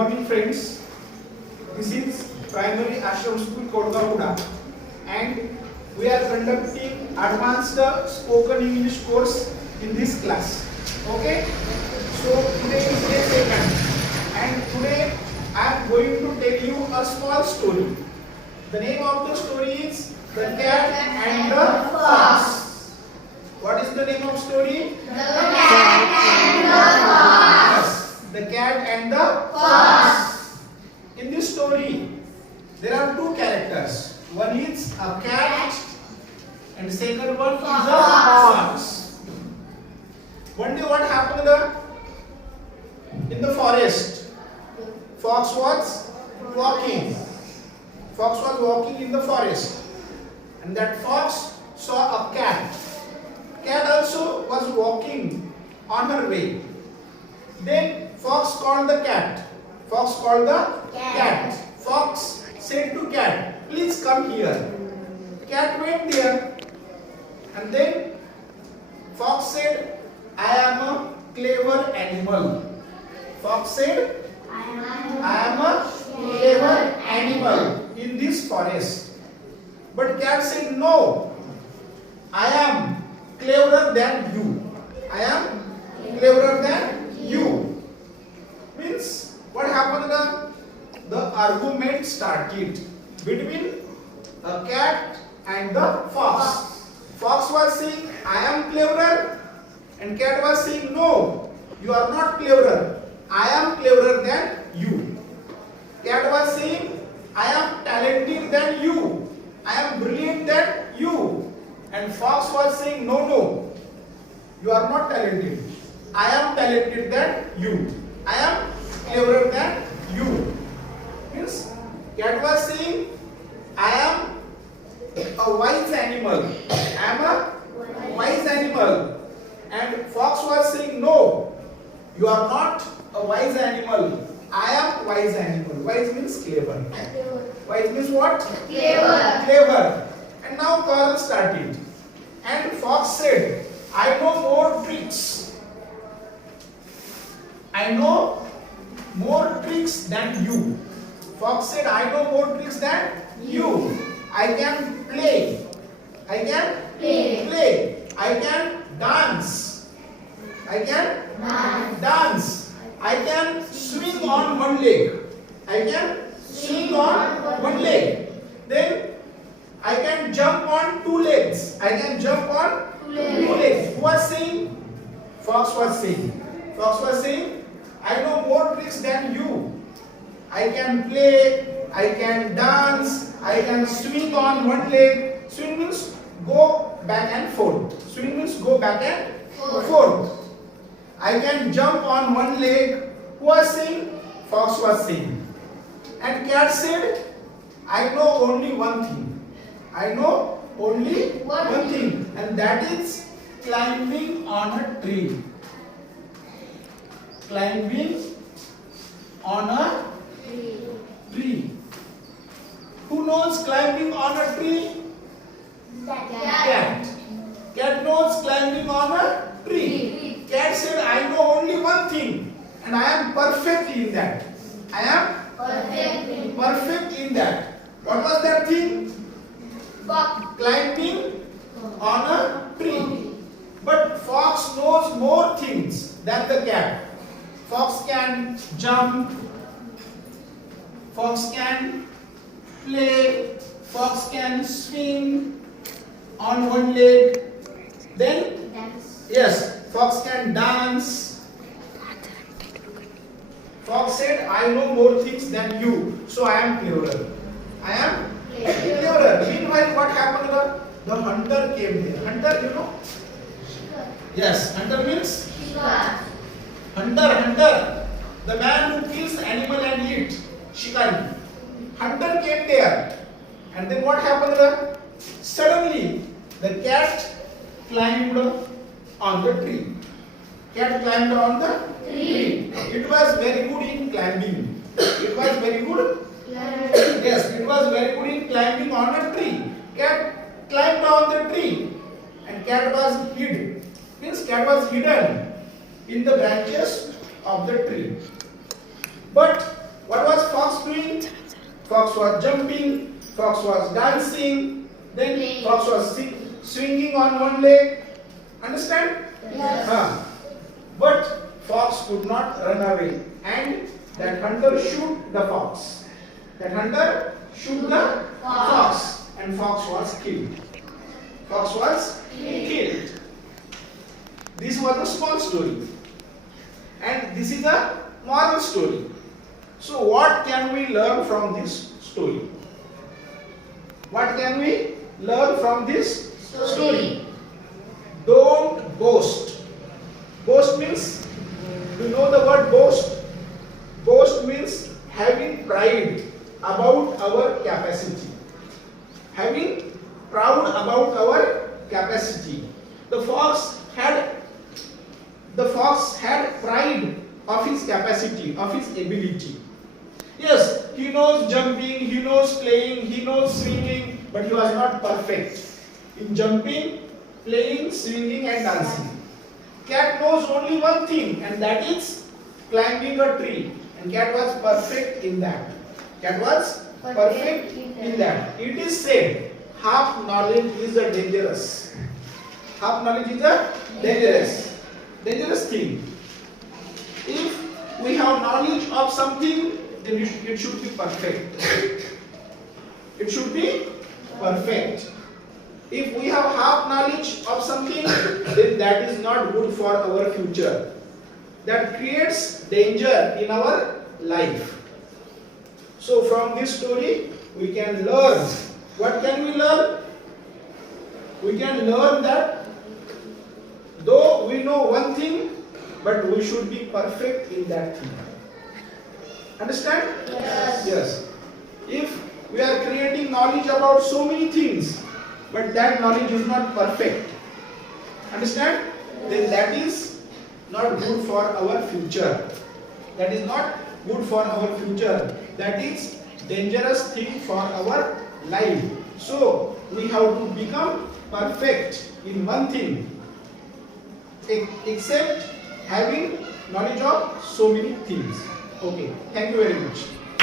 morning friends. This is Primary Ashram School Kodgamuda and we are conducting advanced spoken English course in this class. Okay? So today is day second and today I am going to tell you a small story. The name of the story is The Cat and the Fox. What is the name of story? The Cat and the Fox. The Cat and the Fox. In this story, there are two characters. One is a cat and the second one is a fox. One day what happened in the forest? Fox was walking. Fox was walking in the forest. And that fox saw a cat. Cat also was walking on her way. Then fox called the cat. Fox called the cat. Fox said to cat, please come here. Cat went there. And then fox said, I am a clever animal. Fox said, I am a clever animal in this forest. But cat said, no, I am cleverer than you. I am cleverer than you. Means what happened? The argument started between a cat and the fox. Fox was saying, I am cleverer, and cat was saying, no, you are not cleverer. I am cleverer than you. Cat was saying, I am talented than you. I am brilliant than you. And fox was saying, no, no, you are not talented. I am talented than you. I am cleverer than you. Means cat was saying, I am a wise animal. I am a wise animal. And fox was saying, no, you are not a wise animal. I am wise animal. Wise means clever. Wise means what? Clever. Clever. And now quarrel started. And fox said, I know more tricks. I know more tricks than you. Fox said, I know more tricks than you. I can play. I can play. I can dance. I can dance. I can swing on one leg. I can swing on one leg. Then I can jump on two legs. I can jump on two legs. Who was saying? Fox was saying. Fox was saying, I know more tricks than you. I can play, I can dance, I can swing on one leg. Swing means go back and forth. Swing means go back and forth. I can jump on one leg. Who was saying? Fox was saying. And cat said, I know only one thing. I know only one thing. And that is climbing on a tree. Climbing on a tree. Who knows climbing on a tree? Cat. Cat knows climbing on a tree. Cat said, I know only one thing and I am perfect in that. I am perfect in that. What was that thing? Climbing on a tree. But fox knows more things than the cat. Fox can jump. Fox can play. Fox can swing on one leg. Then, yes, fox can dance. Fox said, I know more things than you, so I am cleverer. I am cleverer. Meanwhile, what happened? The hunter came there. Hunter, you know? Yes, hunter means? Hunter. The man who kills animal and eat. Shikari. Hunter came there. And then what happened? Suddenly, the cat climbed on the tree. Cat climbed on the tree. It was very good in climbing. It was very good. Yes, it was very good in climbing on a tree. Cat climbed on the tree. And cat was hid. Means cat was hidden in the branches of the tree. But fox was jumping, fox was dancing, then Playing. fox was swinging on one leg. Understand? Yes. But fox could not run away, and that hunter shoot the fox. That hunter shoot the fox, and fox was killed. Fox was killed. This was a small story, and this is a moral story. So what can we learn from this story? What can we learn from this story? Don't boast. Boast means, do you know the word boast? Boast means having pride about our capacity. Having proud about our capacity. The fox had pride of his capacity, of his ability. Yes, he knows jumping, he knows playing, he knows swinging, but he was not perfect in jumping, playing, swinging and dancing. Cat knows only one thing, and that is climbing a tree, and cat was perfect in that. Cat was perfect in that. It is said, half knowledge is a dangerous. Half knowledge is a dangerous thing. If we have knowledge of something, then it should be perfect. It should be perfect. If we have half knowledge of something, then that is not good for our future. That creates danger in our life. So from this story, we can learn. What can we learn? We can learn that though we know one thing, but we should be perfect in that thing. Understand? Yes. Yes. If we are creating knowledge about so many things, but that knowledge is not perfect, understand? Then that is not good for our future. That is not good for our future. That is dangerous thing for our life. So we have to become perfect in one thing, except having knowledge of so many things. Okay, thank you very much.